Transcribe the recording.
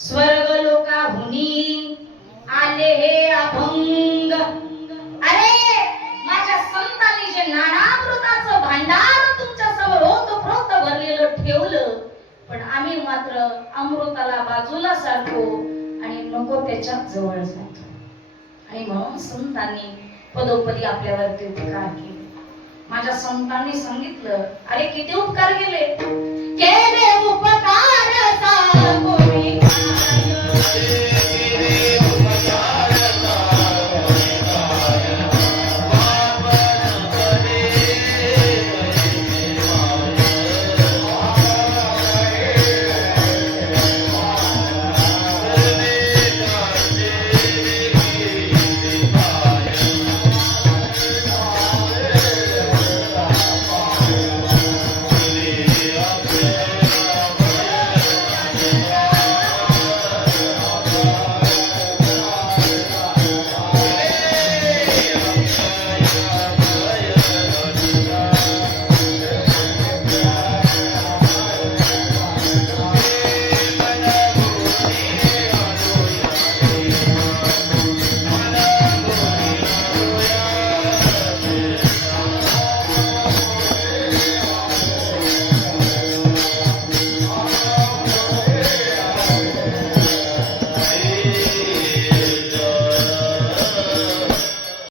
स्वर्ग लोकाहुनी आले हे अभंग. अरे माझ्या संतांनी जे ज्ञानामृताचं भांडार तुमच्या समोर ओतप्रोत भरलेलं ठेवलं, पण आम्ही मात्र अमृताला बाजूला सारखो आणि नको त्याच्यात जवळ जातो. आणि म्हणून संतांनी पदोपदी आपल्यावरती उपकार केले. माझ्या संतांनी सांगितलं, अरे किती उपकार केले, केले उपकार